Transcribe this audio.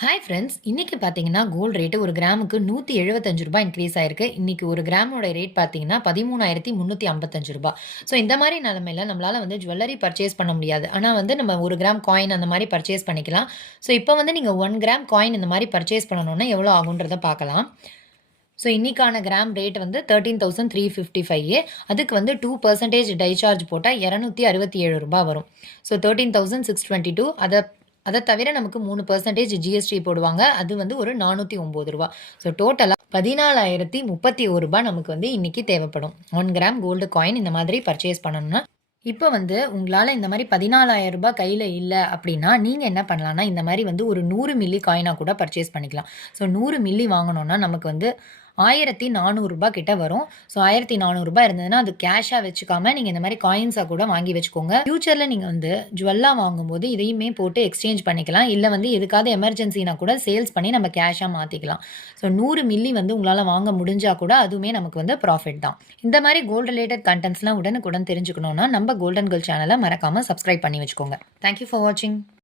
Hi friends, இன்னைக்கு பார்த்தீங்கன்னா gold rate ஒரு கிராமுக்கு ரூ. 175 இன்க்ரீஸ் ஆயிருக்கு. இன்னைக்கு ஒரு கிராமோட ரேட் பார்த்தீங்கன்னா ரூ. 13,355. ஸோ இந்த மாரி நிலைமையில நம்மளால வந்து ஜுவல்லரி பர்ச்சேஸ் பண்ண முடியாது. ஆனா வந்து நம்ம 1 கிராம் காயின் அந்த மாரி பர்ச்சேஸ் பண்ணிக்கலாம். ஸோ இப்போ வந்து நீங்க 1 கிராம் காயின் இந்த மாரி பர்ச்சேஸ் பண்ணணும்னா எவ்வளோ ஆகுன்றத பார்க்கலாம். ஸோ இன்னைக்கான கிராம் ரேட் வந்து 13,355. அதுக்கு வந்து 2% டை சார்ஜ் போட்டா ரூ. 267 வரும். ஸோ 13,622. அத தவிர நமக்கு 3% ஜிஎஸ்டி போடுவாங்க. அது வந்து ஒரு ரூ. 409. ஸோ டோட்டலா ரூ. 14,031 நமக்கு வந்து இன்னைக்கு தேவைப்படும். 1 கிராம் கோல்டு காயின் இந்த மாதிரி பர்ச்சேஸ் பண்ணணும்னா. இப்ப வந்து உங்களால இந்த மாரி ரூ. 14,000 கையில இல்ல அப்டின்னா, நீங்க என்ன பண்ணலாம்னா, இந்த மாரி வந்து ஒரு 100 மில்லி காயினா கூட பர்ச்சேஸ் பண்ணிக்கலாம். ஸோ 100 மில்லி வாங்கணும்னா நமக்கு வந்து ரூ. 1,400 கிட்ட வரும். ஸோ ரூ. 1,400 இருந்ததுன்னா, அது கேஷா வச்சுக்காம நீங்க இந்த மாரி காயின்ஸா கூட வாங்கி வச்சுக்கோங்க. ஃபியூச்சர்ல நீங்க வந்து ஜுவல்லா வாங்கும்போது இதையுமே போட்டு எக்ஸ்சேஞ்ச் பண்ணிக்கலாம். இல்ல வந்து எதுக்காவது எமர்ஜென்சினா கூட சேல்ஸ் பண்ணி நம்ம கேஷா மாத்திக்கலாம். ஸோ 100 மில்லி வந்து உங்களால வாங்க முடிஞ்சா கூட அதுவுமே நமக்கு வந்து ப்ராஃபிட் தான். இந்த மாரி கோல்ட் ரிலேட்டட் கன்டென்ட்ஸ்லாம் உடனுக்குடன் தெரிஞ்சுக்கணும்னா, நம்ம கோல்டன் கேர்ள் சேனல மறக்காம சப்ஸ்கிரைப் பண்ணி வச்சுக்கோங்க. தேங்க் யூ ஃபார் வாட்சிங்.